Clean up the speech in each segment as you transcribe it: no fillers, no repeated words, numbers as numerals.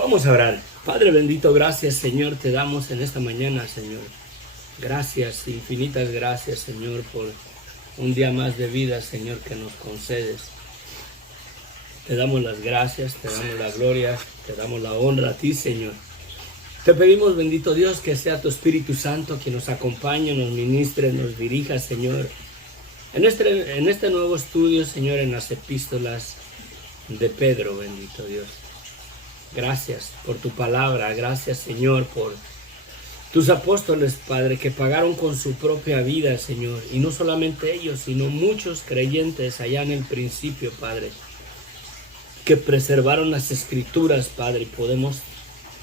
Vamos a orar. Padre bendito, gracias Señor, te damos en esta mañana, Señor. Gracias, infinitas gracias, Señor, por un día más de vida, Señor, que nos concedes. Te damos las gracias, te damos la gloria, te damos la honra a ti, Señor. Te pedimos, bendito Dios, que sea tu Espíritu Santo quien nos acompañe, nos ministre, nos dirija, Señor. En este nuevo estudio, Señor, en las epístolas de Pedro, bendito Dios. Gracias por tu palabra, gracias, Señor, por tus apóstoles, Padre, que pagaron con su propia vida, Señor. Y no solamente ellos, sino muchos creyentes allá en el principio, Padre, que preservaron las Escrituras, Padre, y podemos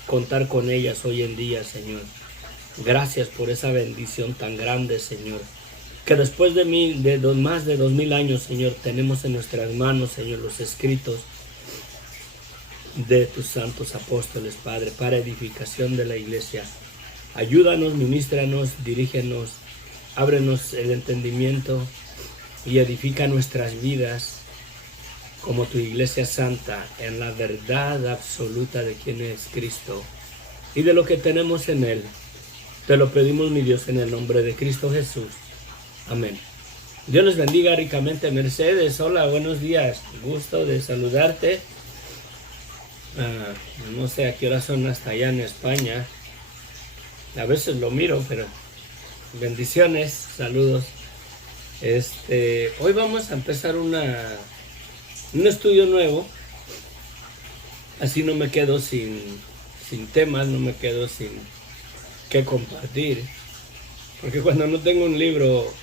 contar con ellas hoy en día, Señor. Gracias por esa bendición tan grande, Señor, que después de más de 2000 años, Señor, tenemos en nuestras manos, Señor, los escritos de tus santos apóstoles, Padre, para edificación de la iglesia. Ayúdanos, ministranos, dirígenos, ábrenos el entendimiento y edifica nuestras vidas como tu iglesia santa en la verdad absoluta de quién es Cristo y de lo que tenemos en Él. Te lo pedimos, mi Dios, en el nombre de Cristo Jesús. Amén. Dios les bendiga ricamente. Mercedes, hola, buenos días. Gusto de saludarte. No sé a qué hora son hasta allá en España. A veces lo miro, pero bendiciones, saludos. Hoy vamos a empezar un estudio nuevo. Así no me quedo sin temas, no me quedo sin qué compartir. Porque cuando no tengo un libro,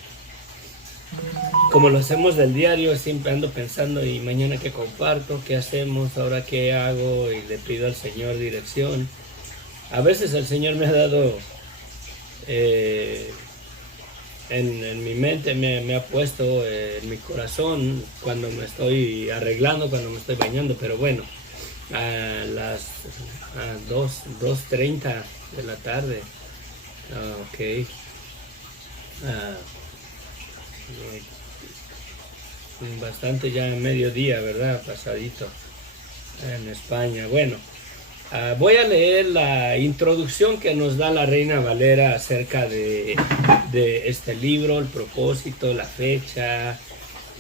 como lo hacemos del diario, siempre ando pensando, y mañana qué comparto, qué hacemos, ahora qué hago, y le pido al Señor dirección. A veces el Señor me ha dado, en mi mente me ha puesto en mi corazón cuando me estoy arreglando, cuando me estoy bañando, pero bueno, a las 2:30 de la tarde, ok. Bastante ya en mediodía, ¿verdad? Pasadito en España. Bueno, voy a leer la introducción que nos da la Reina Valera acerca de este libro, el propósito, la fecha.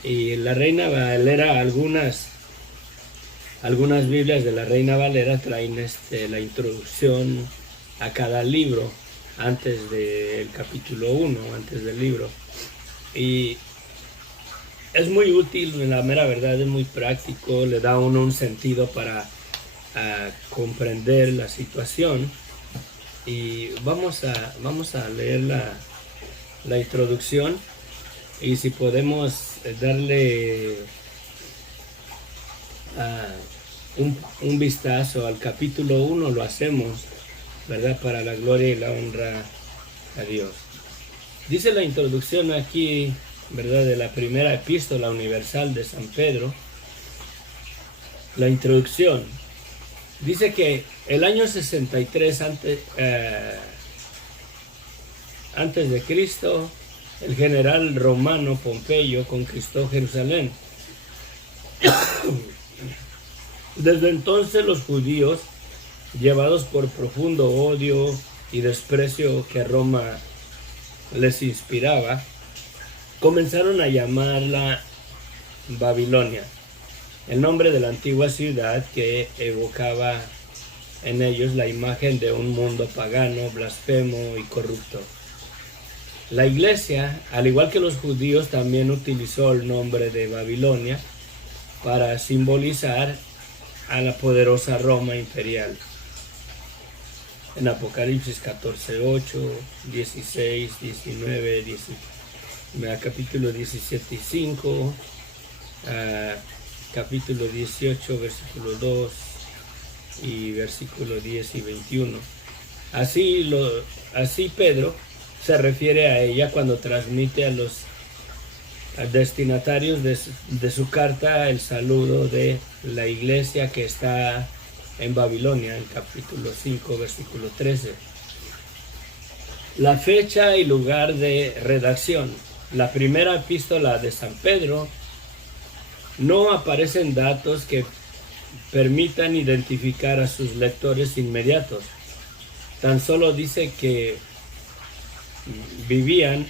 Y la Reina Valera, algunas Biblias de la Reina Valera traen la introducción a cada libro antes del capítulo 1, antes del libro. Y es muy útil, la mera verdad, es muy práctico, le da a uno un sentido para comprender la situación. Y vamos a leer la introducción, y si podemos darle un vistazo al capítulo 1, lo hacemos, ¿verdad? Para la gloria y la honra a Dios. Dice la introducción aquí, ¿verdad?, de la primera epístola universal de San Pedro. La introducción dice que el año 63 antes de Cristo, el general romano Pompeyo conquistó Jerusalén. Desde entonces los judíos, llevados por profundo odio y desprecio que Roma les inspiraba, comenzaron a llamarla Babilonia, el nombre de la antigua ciudad que evocaba en ellos la imagen de un mundo pagano, blasfemo y corrupto. La iglesia, al igual que los judíos, también utilizó el nombre de Babilonia para simbolizar a la poderosa Roma imperial. En Apocalipsis 14:8, 16, 19, 19, capítulo 17 y 5, capítulo 18, versículo 2 y versículo 10 y 21. Así Pedro se refiere a ella cuando transmite a los destinatarios de su carta el saludo de la iglesia que está en Babilonia, en capítulo 5, versículo 13. La fecha y lugar de redacción. La primera epístola de San Pedro no aparecen datos que permitan identificar a sus lectores inmediatos. Tan solo dice que vivían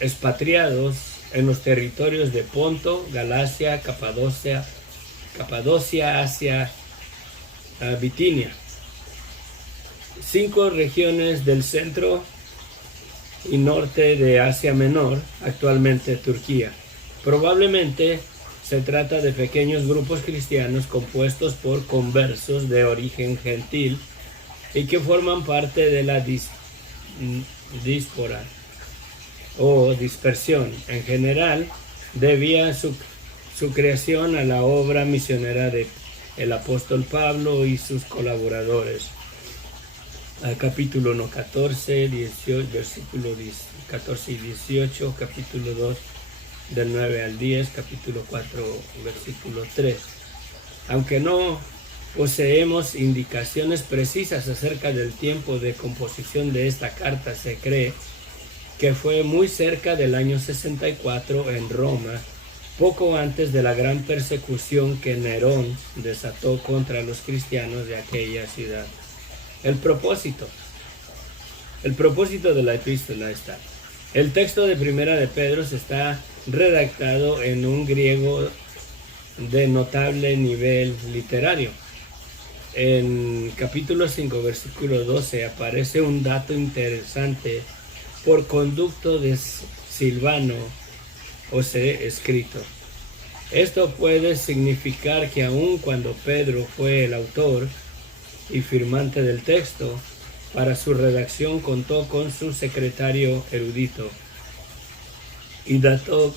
expatriados en los territorios de Ponto, Galacia, Capadocia, Asia, Bitinia. 5 regiones del centro y norte de Asia Menor, actualmente Turquía. Probablemente se trata de pequeños grupos cristianos compuestos por conversos de origen gentil y que forman parte de la diáspora o dispersión. En general, debía su creación a la obra misionera de el apóstol Pablo y sus colaboradores. Capítulo 1, 14, 18, versículo 14 y 18, capítulo 2, del 9 al 10, capítulo 4, versículo 3. Aunque no poseemos indicaciones precisas acerca del tiempo de composición de esta carta, se cree que fue muy cerca del año 64 en Roma, poco antes de la gran persecución que Nerón desató contra los cristianos de aquella ciudad. El propósito de la epístola está. El texto de Primera de Pedro está redactado en un griego de notable nivel literario. En capítulo 5, versículo 12, aparece un dato interesante por conducto de Silvano, o sea, escrito. Esto puede significar que aun cuando Pedro fue el autor y firmante del texto, para su redacción contó con su secretario erudito y dató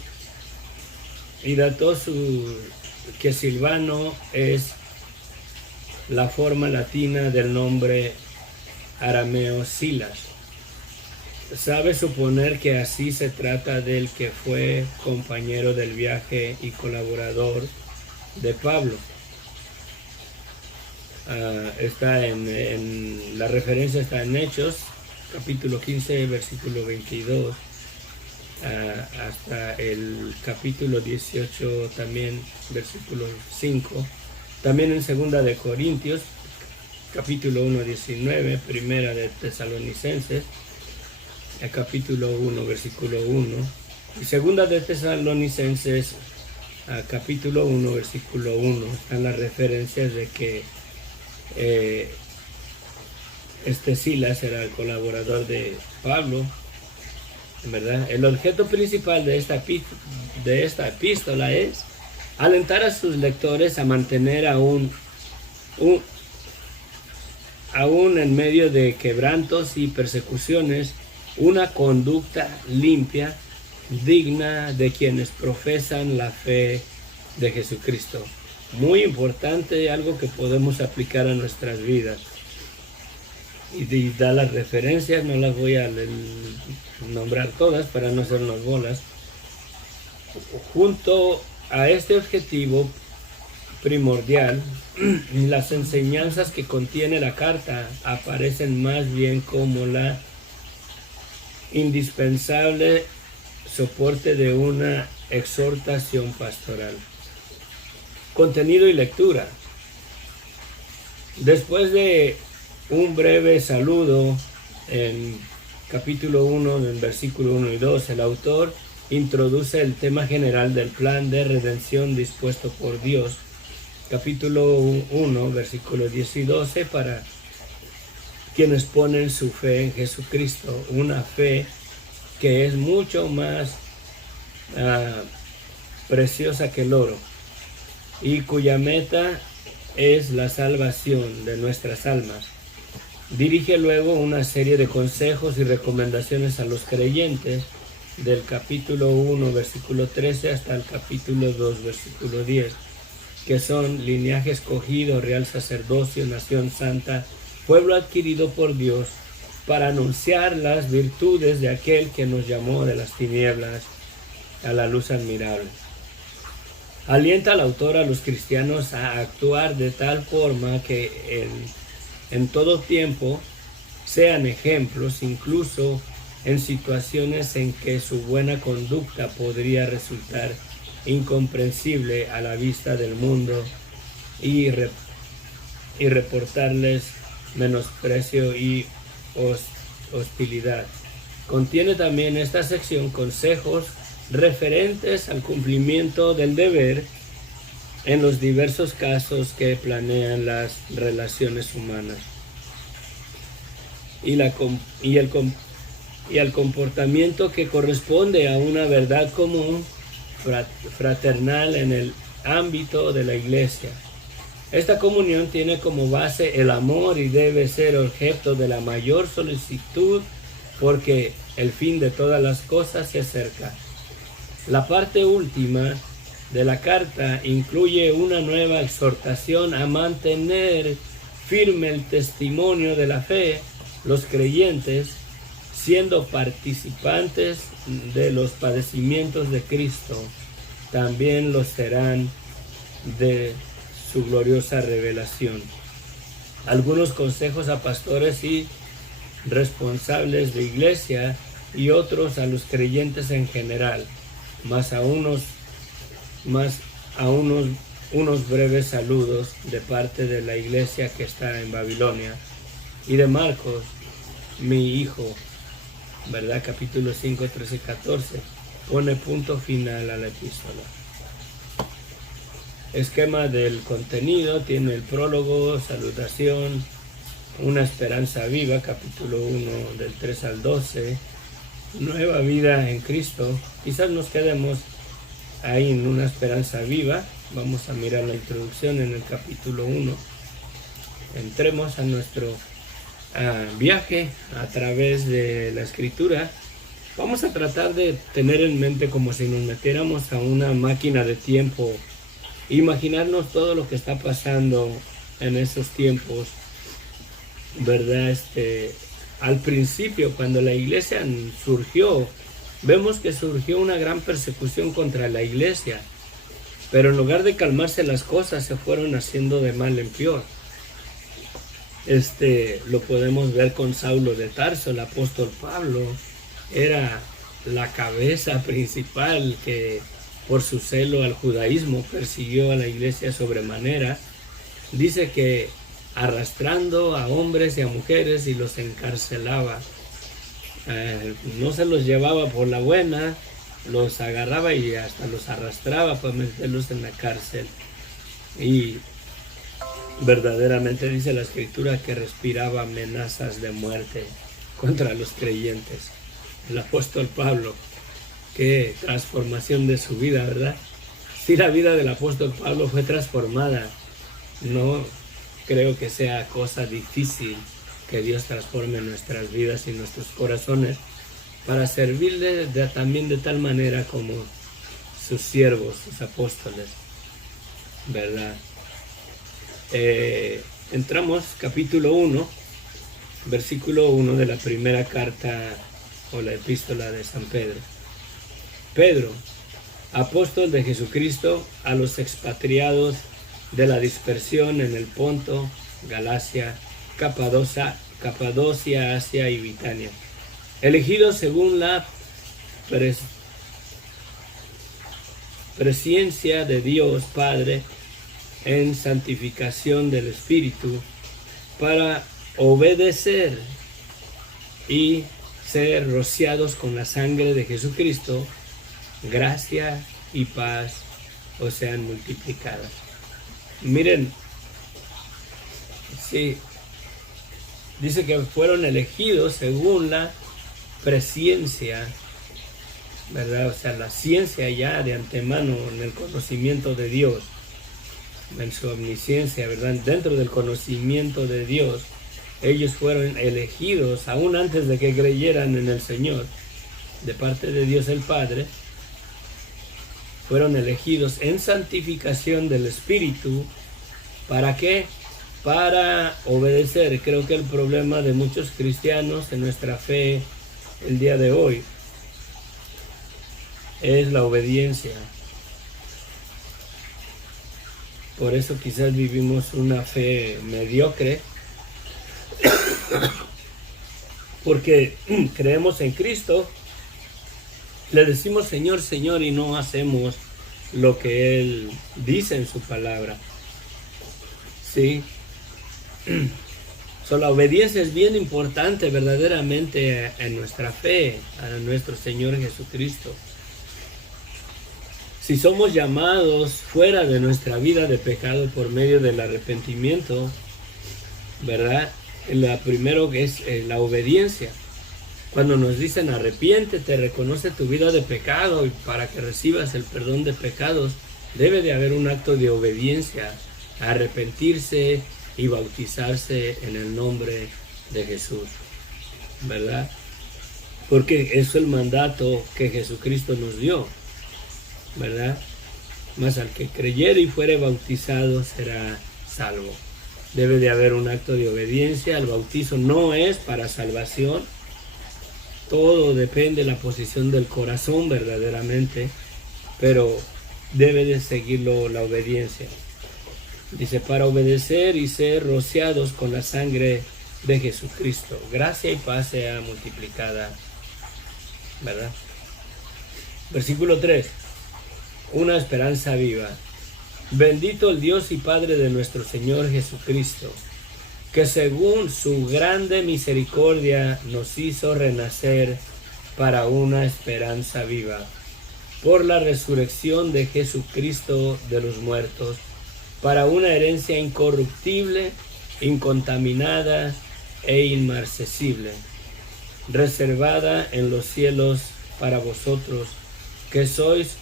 que Silvano es la forma latina del nombre arameo Silas. Sabe suponer que así se trata del que fue compañero del viaje y colaborador de Pablo. La referencia está en Hechos, capítulo 15, versículo 22, hasta el capítulo 18, también versículo 5. También en Segunda de Corintios, capítulo 1, 19, Primera de Tesalonicenses, capítulo 1, versículo 1, y Segunda de Tesalonicenses, capítulo 1, versículo 1, están las referencias de que Silas era el colaborador de Pablo, ¿verdad? El objeto principal de esta epístola es alentar a sus lectores a mantener aún en medio de quebrantos y persecuciones una conducta limpia, digna de quienes profesan la fe de Jesucristo. Muy importante, algo que podemos aplicar a nuestras vidas. Y da las referencias, no las voy a nombrar todas para no hacernos bolas. Junto a este objetivo primordial, las enseñanzas que contiene la carta aparecen más bien como la indispensable soporte de una exhortación pastoral. Contenido y lectura. Después de un breve saludo en capítulo 1, en versículo 1 y 2, el autor introduce el tema general del plan de redención dispuesto por Dios. Capítulo 1, versículos 10 y 12, para quienes ponen su fe en Jesucristo, una fe que es mucho más preciosa que el oro, y cuya meta es la salvación de nuestras almas. Dirige luego una serie de consejos y recomendaciones a los creyentes del capítulo 1, versículo 13 hasta el capítulo 2, versículo 10, que son linaje escogido, real sacerdocio, nación santa, pueblo adquirido por Dios, para anunciar las virtudes de aquel que nos llamó de las tinieblas a la luz admirable. Alienta al autor a los cristianos a actuar de tal forma que en todo tiempo sean ejemplos, incluso en situaciones en que su buena conducta podría resultar incomprensible a la vista del mundo y reportarles menosprecio y hostilidad. Contiene también esta sección consejos referentes al cumplimiento del deber en los diversos casos que planean las relaciones humanas y al comportamiento que corresponde a una verdad común fraternal en el ámbito de la iglesia. Esta comunión tiene como base el amor y debe ser objeto de la mayor solicitud porque el fin de todas las cosas se acerca. La parte última de la carta incluye una nueva exhortación a mantener firme el testimonio de la fe. Los creyentes, siendo participantes de los padecimientos de Cristo, también lo serán de su gloriosa revelación. Algunos consejos a pastores y responsables de iglesia y otros a los creyentes en general, más a unos breves saludos de parte de la iglesia que está en Babilonia y de Marcos, mi hijo, ¿verdad? Capítulo 5, 13 y 14, pone punto final a la epístola. Esquema del contenido, tiene el prólogo, salutación, una esperanza viva, capítulo 1 del 3 al 12, nueva vida en Cristo. Quizás nos quedemos ahí en una esperanza viva. Vamos a mirar la introducción en el capítulo 1. Entremos a nuestro viaje a través de la escritura. Vamos a tratar de tener en mente como si nos metiéramos a una máquina de tiempo, imaginarnos todo lo que está pasando en esos tiempos, ¿verdad? Al principio, cuando la iglesia surgió, vemos que surgió una gran persecución contra la iglesia, pero en lugar de calmarse las cosas se fueron haciendo de mal en peor. Lo podemos ver con Saulo de Tarso. El apóstol Pablo era la cabeza principal que por su celo al judaísmo persiguió a la iglesia sobremanera. Dice que arrastrando a hombres y a mujeres y los encarcelaba. No se los llevaba por la buena, los agarraba y hasta los arrastraba para meterlos en la cárcel. Y verdaderamente dice la escritura que respiraba amenazas de muerte contra los creyentes. El apóstol Pablo, qué transformación de su vida, ¿verdad? Si la vida del apóstol Pablo fue transformada, no creo que sea cosa difícil que Dios transforme nuestras vidas y nuestros corazones para servirle también de tal manera como sus siervos, sus apóstoles, ¿verdad? Entramos capítulo 1, versículo 1 de la primera carta o la epístola de San Pedro. Pedro, apóstol de Jesucristo, a los expatriados de la dispersión en el Ponto, Galacia, Capadocia, Asia y Bitania, elegidos según la presciencia de Dios Padre en santificación del Espíritu, para obedecer y ser rociados con la sangre de Jesucristo, gracia y paz os sean multiplicadas. Miren, sí, dice que fueron elegidos según la presciencia, ¿verdad? O sea, la ciencia ya de antemano en el conocimiento de Dios, en su omnisciencia, ¿verdad? Dentro del conocimiento de Dios, ellos fueron elegidos aún antes de que creyeran en el Señor, de parte de Dios el Padre. Fueron elegidos en santificación del Espíritu. ¿Para qué? Para obedecer. Creo que el problema de muchos cristianos en nuestra fe el día de hoy es la obediencia. Por eso quizás vivimos una fe mediocre, porque creemos en Cristo, le decimos Señor, Señor, y no hacemos lo que Él dice en su palabra. ¿sí? La obediencia es bien importante verdaderamente en nuestra fe, a nuestro Señor Jesucristo. Si somos llamados fuera de nuestra vida de pecado por medio del arrepentimiento, ¿verdad? Lo primero que es la obediencia. Cuando nos dicen arrepiéntete, reconoce tu vida de pecado y para que recibas el perdón de pecados, debe de haber un acto de obediencia, arrepentirse y bautizarse en el nombre de Jesús, ¿verdad? Porque eso es el mandato que Jesucristo nos dio, ¿verdad? Mas al que creyere y fuere bautizado será salvo. Debe de haber un acto de obediencia. El bautizo no es para salvación. Todo depende de la posición del corazón verdaderamente, pero debe de seguirlo la obediencia. Dice, para obedecer y ser rociados con la sangre de Jesucristo. Gracia y paz sea multiplicada, ¿verdad? Versículo 3. Una esperanza viva. Bendito el Dios y Padre de nuestro Señor Jesucristo, que según su grande misericordia nos hizo renacer para una esperanza viva, por la resurrección de Jesucristo de los muertos, para una herencia incorruptible, incontaminada e inmarcesible, reservada en los cielos para vosotros, que sois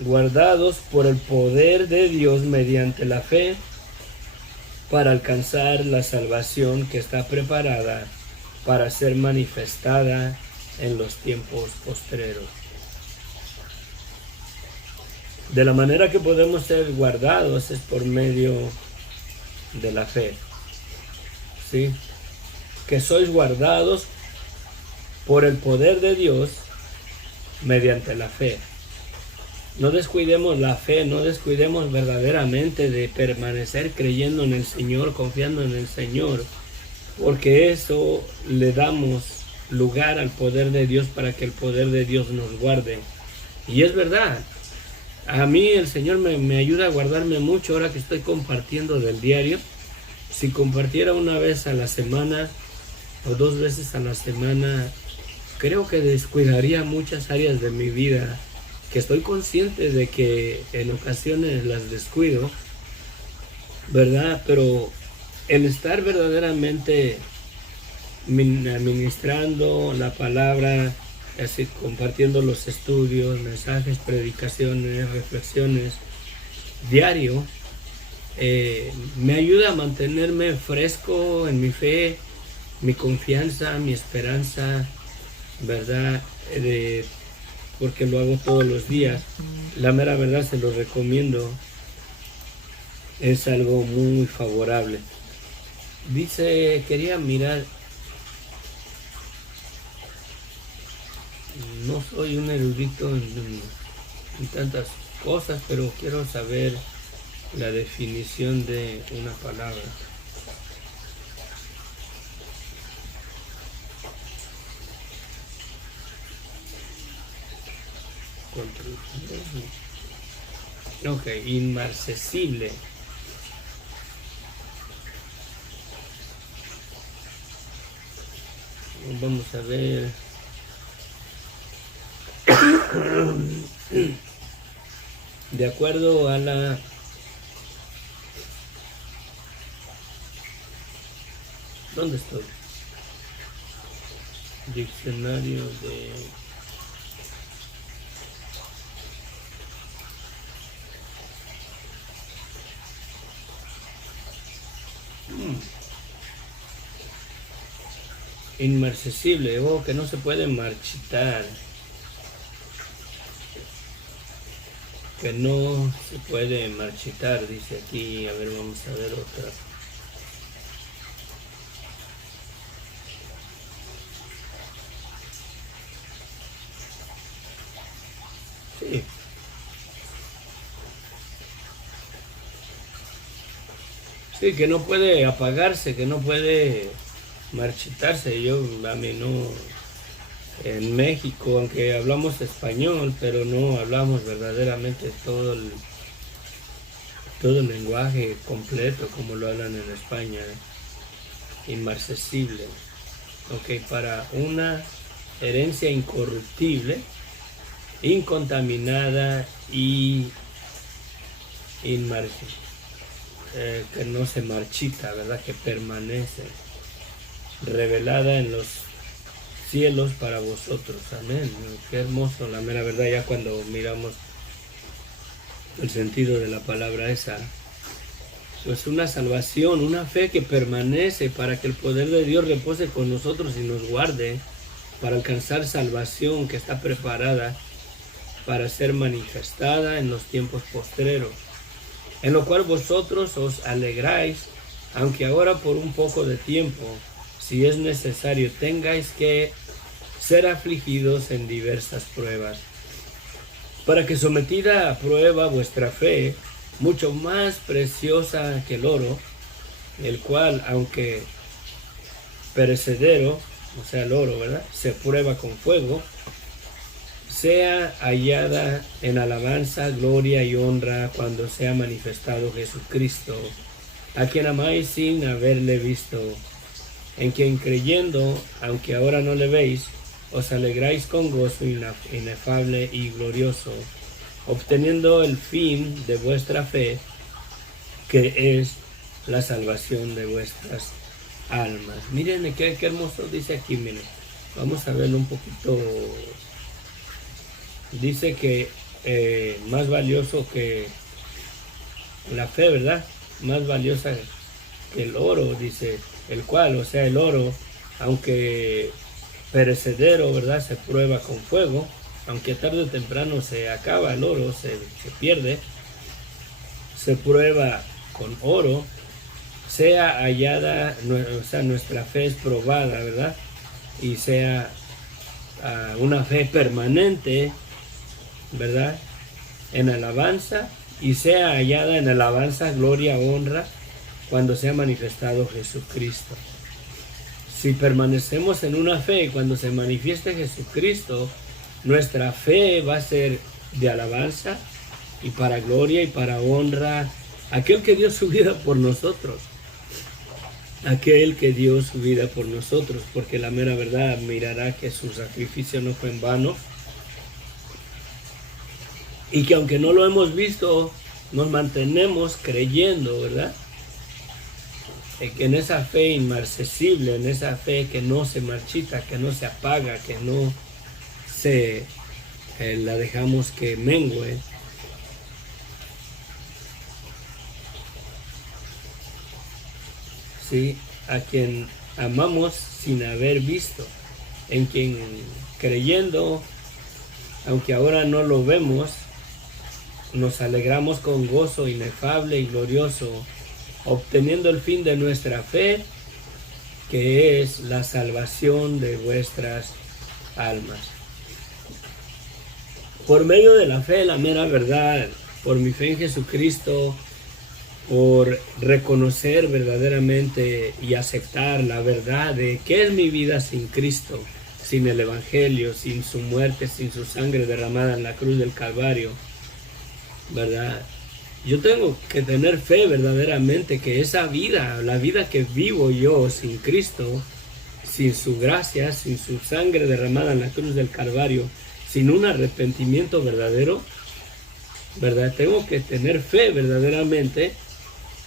guardados por el poder de Dios mediante la fe, para alcanzar la salvación que está preparada para ser manifestada en los tiempos postreros. De la manera que podemos ser guardados es por medio de la fe, ¿sí? Que sois guardados por el poder de Dios mediante la fe. No descuidemos la fe, no descuidemos verdaderamente de permanecer creyendo en el Señor, confiando en el Señor, porque eso le damos lugar al poder de Dios para que el poder de Dios nos guarde. Y es verdad, a mí el Señor me ayuda a guardarme mucho ahora que estoy compartiendo del diario. Si compartiera una vez a la semana o 2 veces a la semana, creo que descuidaría muchas áreas de mi vida, que estoy consciente de que en ocasiones las descuido, ¿verdad? Pero el estar verdaderamente administrando la palabra, así, compartiendo los estudios, mensajes, predicaciones, reflexiones, diario, me ayuda a mantenerme fresco en mi fe, mi confianza, mi esperanza, ¿verdad? Porque lo hago todos los días. La mera verdad, se lo recomiendo. Es algo muy favorable. Dice, quería mirar. No soy un erudito en tantas cosas, pero quiero saber la definición de una palabra. Ok, inmarcesible. Vamos a ver. De acuerdo a la ¿dónde estoy? Diccionario de inmarcesible, o que no se puede marchitar, que no se puede marchitar, dice aquí. A ver, vamos a ver otra. Sí. Sí, que no puede apagarse, que no puede marchitarse. A mí no, en México, aunque hablamos español, pero no hablamos verdaderamente todo el lenguaje completo, como lo hablan en España, inmarcesible, ok, para una herencia incorruptible, incontaminada y que no se marchita, ¿verdad? Que permanece, revelada en los cielos para vosotros. Amén. Qué hermoso, la mera verdad, ya cuando miramos el sentido de la palabra esa. Pues una salvación, una fe que permanece para que el poder de Dios repose con nosotros y nos guarde para alcanzar salvación que está preparada para ser manifestada en los tiempos postreros, en lo cual vosotros os alegráis, aunque ahora por un poco de tiempo, si es necesario, tengáis que ser afligidos en diversas pruebas, para que sometida a prueba vuestra fe, mucho más preciosa que el oro, el cual, aunque perecedero, o sea el oro, ¿verdad?, se prueba con fuego, sea hallada en alabanza, gloria y honra cuando sea manifestado Jesucristo, a quien amáis sin haberle visto, en quien creyendo, aunque ahora no le veis, os alegráis con gozo inefable y glorioso, obteniendo el fin de vuestra fe, que es la salvación de vuestras almas. Miren qué hermoso dice aquí, miren. Vamos a verlo un poquito. Dice que más valioso que la fe, ¿verdad? Más valiosa que el oro, dice, el cual, o sea, el oro, aunque perecedero, ¿verdad?, se prueba con fuego, aunque tarde o temprano se acaba el oro, se pierde, se prueba con oro, sea hallada, o sea, nuestra fe es probada, ¿verdad? Y sea una fe permanente, ¿verdad?, en alabanza, y sea hallada en alabanza, gloria, honra, cuando sea manifestado Jesucristo. Si permanecemos en una fe, cuando se manifieste Jesucristo, nuestra fe va a ser de alabanza y para gloria y para honra, aquel que dio su vida por nosotros, aquel que dio su vida por nosotros, porque la mera verdad mirará que su sacrificio no fue en vano, y que aunque no lo hemos visto, nos mantenemos creyendo, ¿verdad?, que en esa fe inmarcesible, en esa fe que no se marchita, que no se apaga, que no se la dejamos que mengue, ¿sí?, a quien amamos sin haber visto, en quien creyendo, aunque ahora no lo vemos, nos alegramos con gozo inefable y glorioso, obteniendo el fin de nuestra fe, que es la salvación de vuestras almas. Por medio de la fe, la mera verdad, por mi fe en Jesucristo, por reconocer verdaderamente y aceptar la verdad de qué es mi vida sin Cristo, sin el Evangelio, sin su muerte, sin su sangre derramada en la cruz del Calvario, ¿verdad? Yo tengo que tener fe verdaderamente que esa vida, la vida que vivo yo sin Cristo, sin su gracia, sin su sangre derramada en la cruz del Calvario, sin un arrepentimiento verdadero, ¿verdad? Tengo que tener fe verdaderamente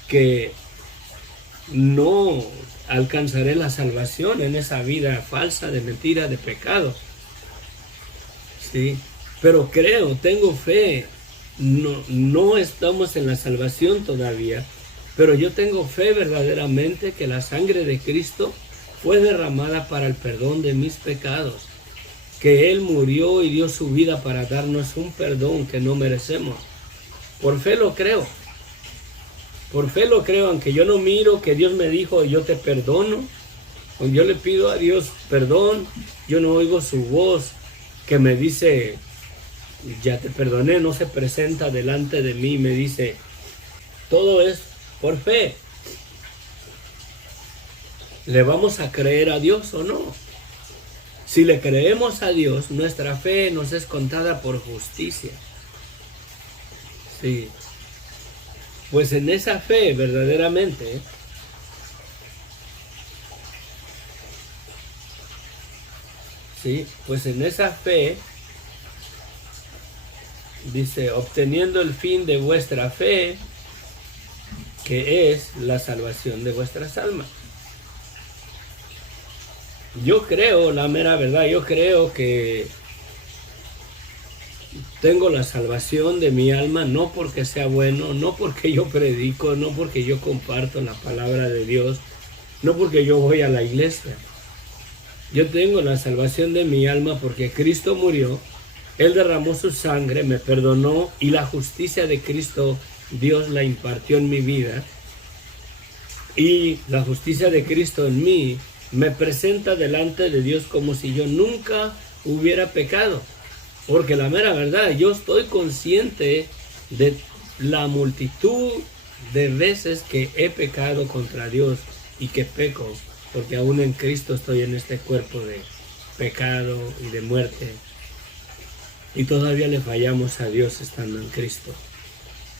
que no alcanzaré la salvación en esa vida falsa, de mentira, de pecado. ¿Sí? Pero creo, tengo fe. No estamos en la salvación todavía, pero yo tengo fe verdaderamente que la sangre de Cristo fue derramada para el perdón de mis pecados, que Él murió y dio su vida para darnos un perdón que no merecemos. Por fe lo creo. Por fe lo creo, aunque yo no miro que Dios me dijo, yo te perdono. Cuando yo le pido a Dios perdón, yo no oigo su voz que me dice, ya te perdoné, no se presenta delante de mí, me dice, todo es por fe. ¿Le vamos a creer a Dios o no? Si le creemos a Dios, nuestra fe nos es contada por justicia. Sí. Pues en esa fe verdaderamente, sí, pues en esa fe, dice, obteniendo el fin de vuestra fe, que es la salvación de vuestras almas. Yo creo, la mera verdad, yo creo que tengo la salvación de mi alma no porque sea bueno, no porque yo predico, no porque yo comparto la palabra de Dios, no porque yo voy a la iglesia. Yo tengo la salvación de mi alma porque Cristo murió, Él derramó su sangre, me perdonó y la justicia de Cristo Dios la impartió en mi vida. Y la justicia de Cristo en mí me presenta delante de Dios como si yo nunca hubiera pecado. Porque la mera verdad, yo estoy consciente de la multitud de veces que he pecado contra Dios y que peco, porque aún en Cristo estoy en este cuerpo de pecado y de muerte. Y todavía le fallamos a Dios estando en Cristo.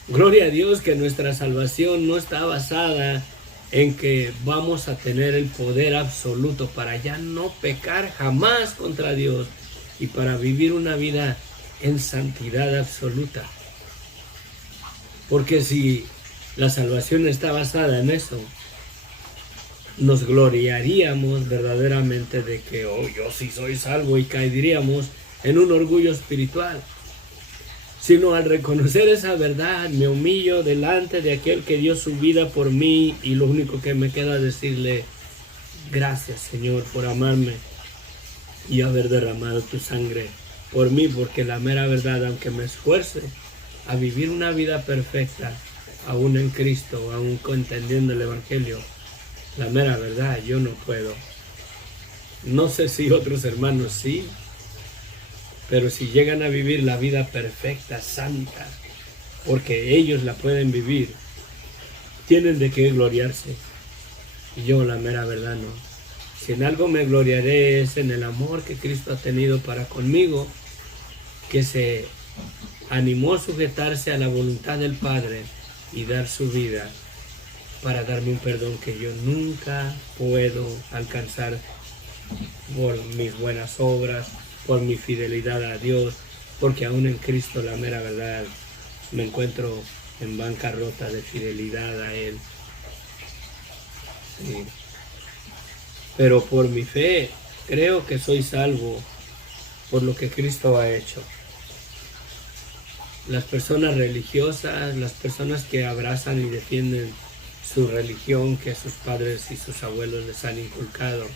Gloria a Dios que nuestra salvación no está basada en que vamos a tener el poder absoluto para ya no pecar jamás contra Dios y para vivir una vida en santidad absoluta. Porque si la salvación está basada en eso, nos gloriaríamos verdaderamente de que, oh, yo sí soy salvo, y caeríamos en un orgullo espiritual. Sino al reconocer esa verdad, me humillo delante de aquel que dio su vida por mí y lo único que me queda es decirle, gracias Señor por amarme y haber derramado tu sangre por mí, porque la mera verdad, aunque me esfuerce a vivir una vida perfecta, aún en Cristo, aún entendiendo el Evangelio, la mera verdad, yo no puedo. No sé si otros hermanos sí, pero si llegan a vivir la vida perfecta, santa, porque ellos la pueden vivir, tienen de qué gloriarse. Y yo la mera verdad no. Si en algo me gloriaré es en el amor que Cristo ha tenido para conmigo, que se animó a sujetarse a la voluntad del Padre y dar su vida para darme un perdón que yo nunca puedo alcanzar por mis buenas obras, por mi fidelidad a Dios, porque aún en Cristo la mera verdad me encuentro en bancarrota de fidelidad a Él. Sí. Pero por mi fe creo que soy salvo por lo que Cristo ha hecho. Las personas religiosas, las personas que abrazan y defienden su religión que sus padres y sus abuelos les han inculcado,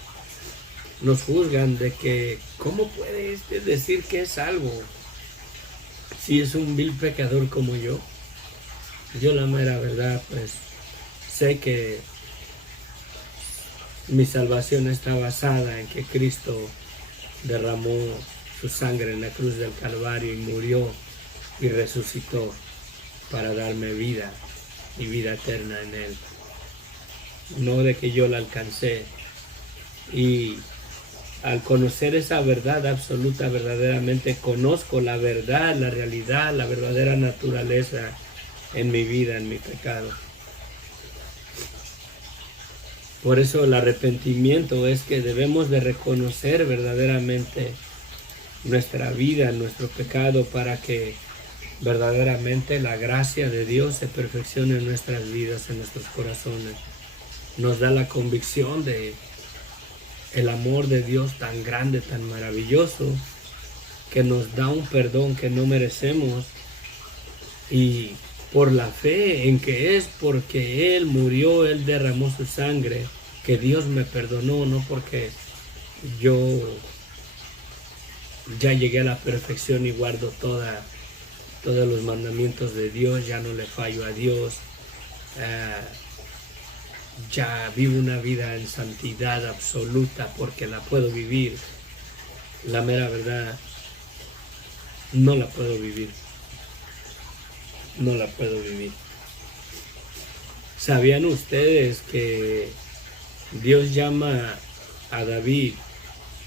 nos juzgan de que, ¿cómo puede decir que es salvo si es un vil pecador como yo? Yo la mera verdad, pues, sé que mi salvación está basada en que Cristo derramó su sangre en la cruz del Calvario y murió y resucitó para darme vida y vida eterna en Él. No de que yo la alcancé. Y al conocer esa verdad absoluta, verdaderamente conozco la verdad, la realidad, la verdadera naturaleza en mi vida, en mi pecado. Por eso el arrepentimiento es que debemos de reconocer verdaderamente nuestra vida, nuestro pecado, para que verdaderamente la gracia de Dios se perfeccione en nuestras vidas, en nuestros corazones. Nos da la convicción de el amor de Dios tan grande, tan maravilloso, que nos da un perdón que no merecemos, y por la fe en que es porque Él murió, Él derramó su sangre, que Dios me perdonó, no porque yo ya llegué a la perfección y guardo todos los mandamientos de Dios, ya no le fallo a Dios, ya vivo una vida en santidad absoluta porque la puedo vivir. La mera verdad, no la puedo vivir. No la puedo vivir. ¿Sabían ustedes que Dios llama a David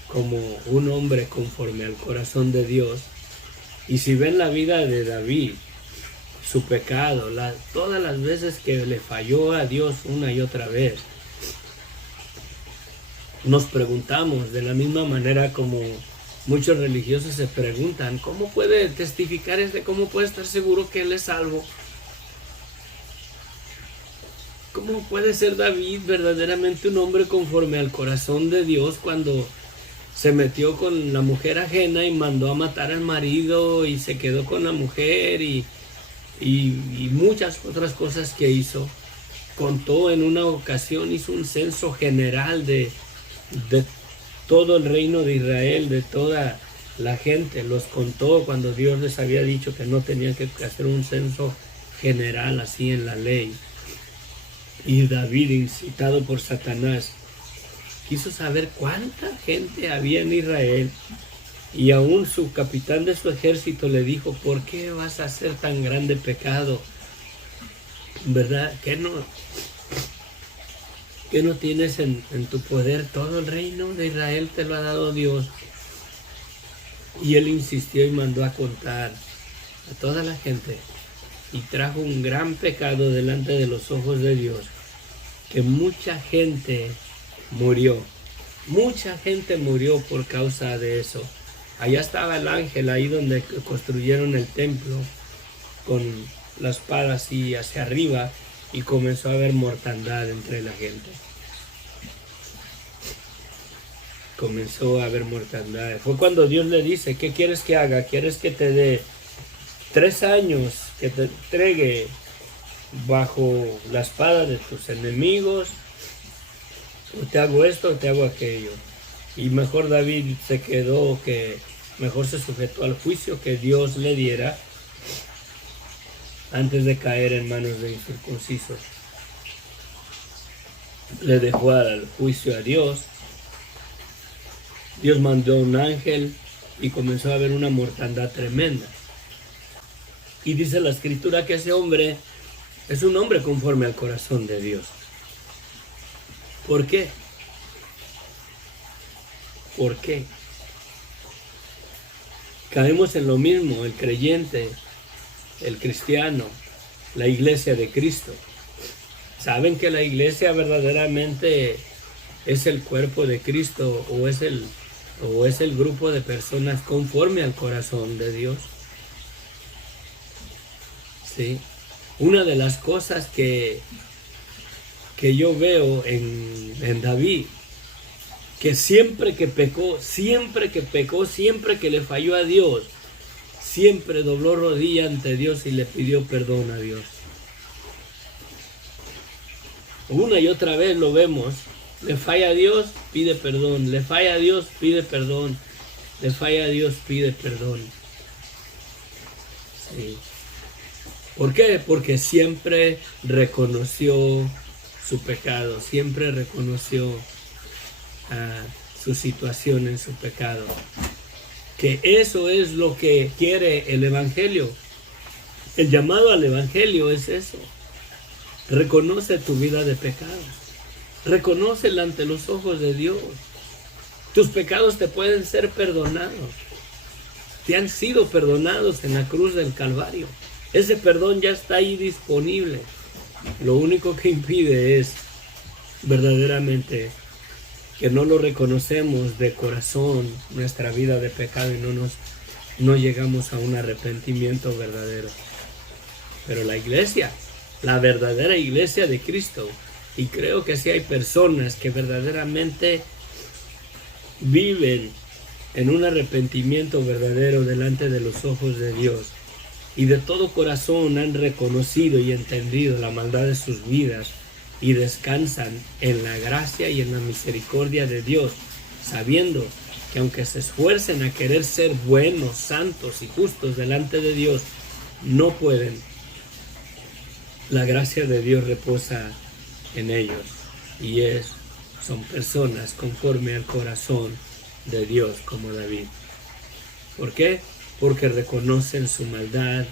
como un hombre conforme al corazón de Dios? Y si ven la vida de David, su pecado, todas las veces que le falló a Dios una y otra vez. Nos preguntamos de la misma manera como muchos religiosos se preguntan, ¿cómo puede testificar cómo puede estar seguro que él es salvo? ¿Cómo puede ser David verdaderamente un hombre conforme al corazón de Dios cuando se metió con la mujer ajena y mandó a matar al marido y se quedó con la mujer y muchas otras cosas que hizo? Contó en una ocasión, hizo un censo general de todo el reino de Israel, de toda la gente. Los contó cuando Dios les había dicho que no tenían que hacer un censo general así en la ley. Y David, incitado por Satanás, quiso saber cuánta gente había en Israel. Y aún su capitán de su ejército le dijo, ¿por qué vas a hacer tan grande pecado? ¿Verdad? ¿Que no tienes en tu poder todo el reino de Israel? Te lo ha dado Dios. Y él insistió y mandó a contar a toda la gente. Y trajo un gran pecado delante de los ojos de Dios, que mucha gente murió. Mucha gente murió por causa de eso. Allá estaba el ángel, ahí donde construyeron el templo, con la espada así hacia arriba, y comenzó a haber mortandad entre la gente. Comenzó a haber mortandad. Fue cuando Dios le dice, ¿qué quieres que haga? ¿Quieres que te dé 3 años, que te entregue bajo la espada de tus enemigos? ¿O te hago esto o te hago aquello? Y mejor David mejor se sujetó al juicio que Dios le diera antes de caer en manos de incircuncisos. Le dejó al juicio a Dios. Dios mandó un ángel y comenzó a haber una mortandad tremenda. Y dice la escritura que ese hombre es un hombre conforme al corazón de Dios. ¿Por qué? ¿Por qué? Caemos en lo mismo, el creyente, el cristiano, la iglesia de Cristo. ¿Saben que la iglesia verdaderamente es el cuerpo de Cristo o es el grupo de personas conforme al corazón de Dios? Sí. Una de las cosas que yo veo en David, que siempre que pecó, siempre que le falló a Dios, siempre dobló rodilla ante Dios y le pidió perdón a Dios. Una y otra vez lo vemos. Le falla a Dios, pide perdón. Le falla a Dios, pide perdón. Le falla a Dios, pide perdón. Sí. ¿Por qué? Porque siempre reconoció su pecado, siempre reconoció su situación en su pecado. Que eso es lo que quiere el Evangelio. El llamado al Evangelio es eso. Reconoce tu vida de pecado. Reconócela ante los ojos de Dios. Tus pecados te pueden ser perdonados. Te han sido perdonados en la cruz del Calvario. Ese perdón ya está ahí disponible. Lo único que impide es verdaderamente que no lo reconocemos de corazón, nuestra vida de pecado, y no llegamos a un arrepentimiento verdadero. Pero la iglesia, la verdadera iglesia de Cristo, y creo que sí hay personas que verdaderamente viven en un arrepentimiento verdadero delante de los ojos de Dios, y de todo corazón han reconocido y entendido la maldad de sus vidas, y descansan en la gracia y en la misericordia de Dios, sabiendo que aunque se esfuercen a querer ser buenos, santos y justos delante de Dios, no pueden. La gracia de Dios reposa en ellos, y son personas conforme al corazón de Dios, como David. ¿Por qué? Porque reconocen su maldad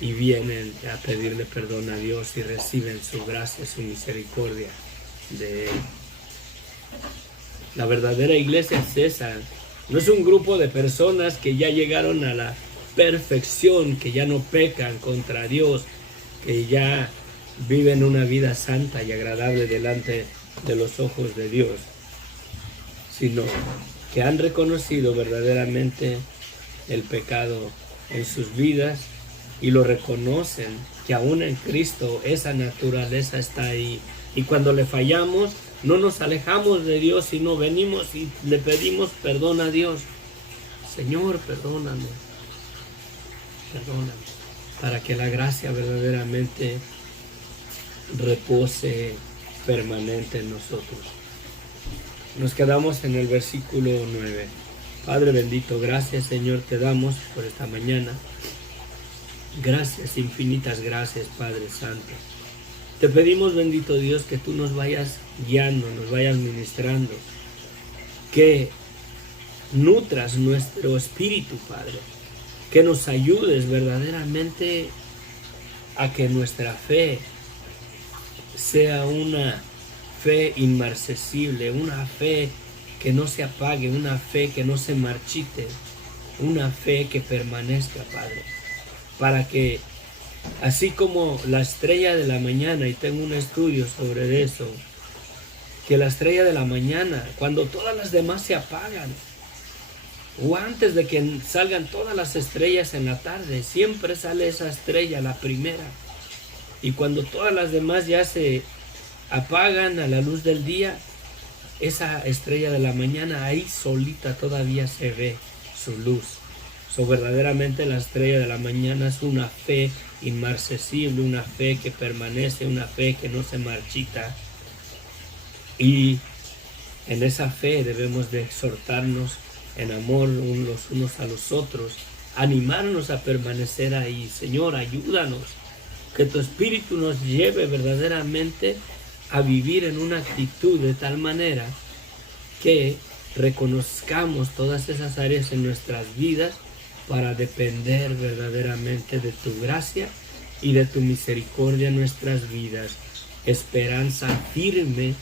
y vienen a pedirle perdón a Dios y reciben su gracia, su misericordia de Él. La verdadera iglesia es esa. No es un grupo de personas que ya llegaron a la perfección, que ya no pecan contra Dios, que ya viven una vida santa y agradable delante de los ojos de Dios, sino que han reconocido verdaderamente el pecado en sus vidas y lo reconocen, que aún en Cristo esa naturaleza está ahí. Y cuando le fallamos, no nos alejamos de Dios, sino venimos y le pedimos perdón a Dios. Señor, perdóname, para que la gracia verdaderamente repose permanente en nosotros. Nos quedamos en el versículo 9. Padre bendito, gracias Señor te damos por esta mañana. Gracias, infinitas gracias Padre Santo. Te pedimos, bendito Dios, que tú nos vayas guiando, nos vayas ministrando, que nutras nuestro espíritu, Padre, que nos ayudes verdaderamente a que nuestra fe sea una fe inmarcesible, una fe que no se apague, una fe que no se marchite, una fe que permanezca, Padre, para que así como la estrella de la mañana, y tengo un estudio sobre eso, que la estrella de la mañana, cuando todas las demás se apagan, o antes de que salgan todas las estrellas en la tarde, siempre sale esa estrella, la primera. Y cuando todas las demás ya se apagan a la luz del día, esa estrella de la mañana ahí solita todavía se ve su luz. Verdaderamente la estrella de la mañana es una fe inmarcesible, una fe que permanece, una fe que no se marchita. Y en esa fe debemos de exhortarnos en amor los unos a los otros, animarnos a permanecer ahí. Señor, ayúdanos, que tu Espíritu nos lleve verdaderamente a vivir en una actitud de tal manera que reconozcamos todas esas áreas en nuestras vidas para depender verdaderamente de tu gracia y de tu misericordia en nuestras vidas. Esperanza firme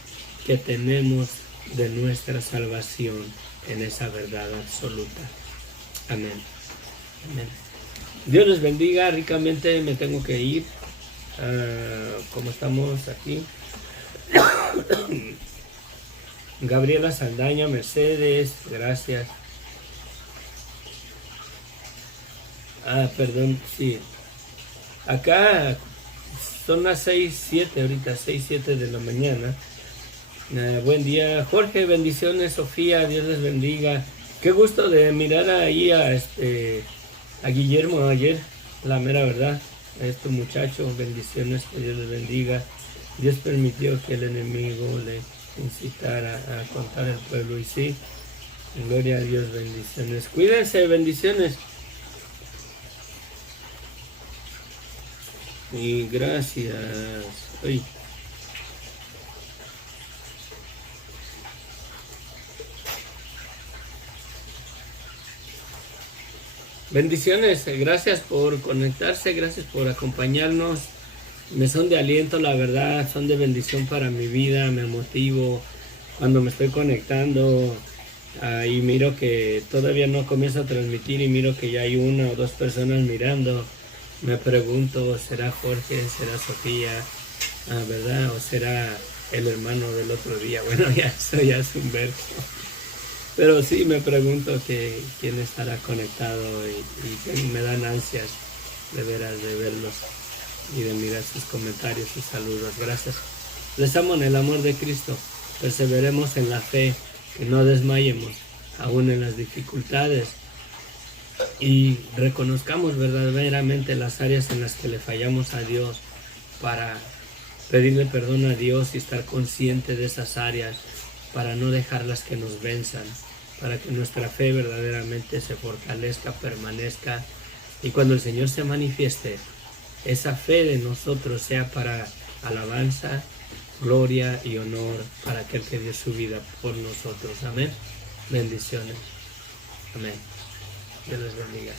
que tenemos de nuestra salvación en esa verdad absoluta. Amén. Amén. Dios les bendiga ricamente. Me tengo que ir. Como estamos aquí. Gabriela Saldaña, Mercedes, gracias. Perdón, sí. Acá son las 6:07 ahorita, 6:07 de la mañana. Buen día, Jorge, bendiciones, Sofía, Dios les bendiga. Qué gusto de mirar ahí a Guillermo ayer, la mera verdad. A este muchacho, bendiciones, que Dios les bendiga. Dios permitió que el enemigo le incitara a contar al pueblo, y sí, gloria a Dios, bendiciones. Cuídense, bendiciones. Y gracias. Uy. Bendiciones, gracias por conectarse, gracias por acompañarnos. Me son de aliento, la verdad, son de bendición para mi vida, me motivo cuando me estoy conectando y miro que todavía no comienzo a transmitir y miro que ya hay 1 o 2 personas mirando. Me pregunto, ¿será Jorge? ¿Será Sofía? ¿Verdad? ¿O será el hermano del otro día? Bueno, ya eso ya es un verso. Pero sí me pregunto que quién estará conectado y me dan ansias de veras de verlos y de mirar sus comentarios y saludos. Gracias. Les amo en el amor de Cristo. Perseveremos en la fe, que no desmayemos aún en las dificultades. Y reconozcamos verdaderamente las áreas en las que le fallamos a Dios para pedirle perdón a Dios y estar consciente de esas áreas para no dejarlas que nos venzan, para que nuestra fe verdaderamente se fortalezca, permanezca, y cuando el Señor se manifieste, esa fe de nosotros sea para alabanza, gloria y honor para aquel que dio su vida por nosotros. Amén. Bendiciones. Amén. Dios les bendiga.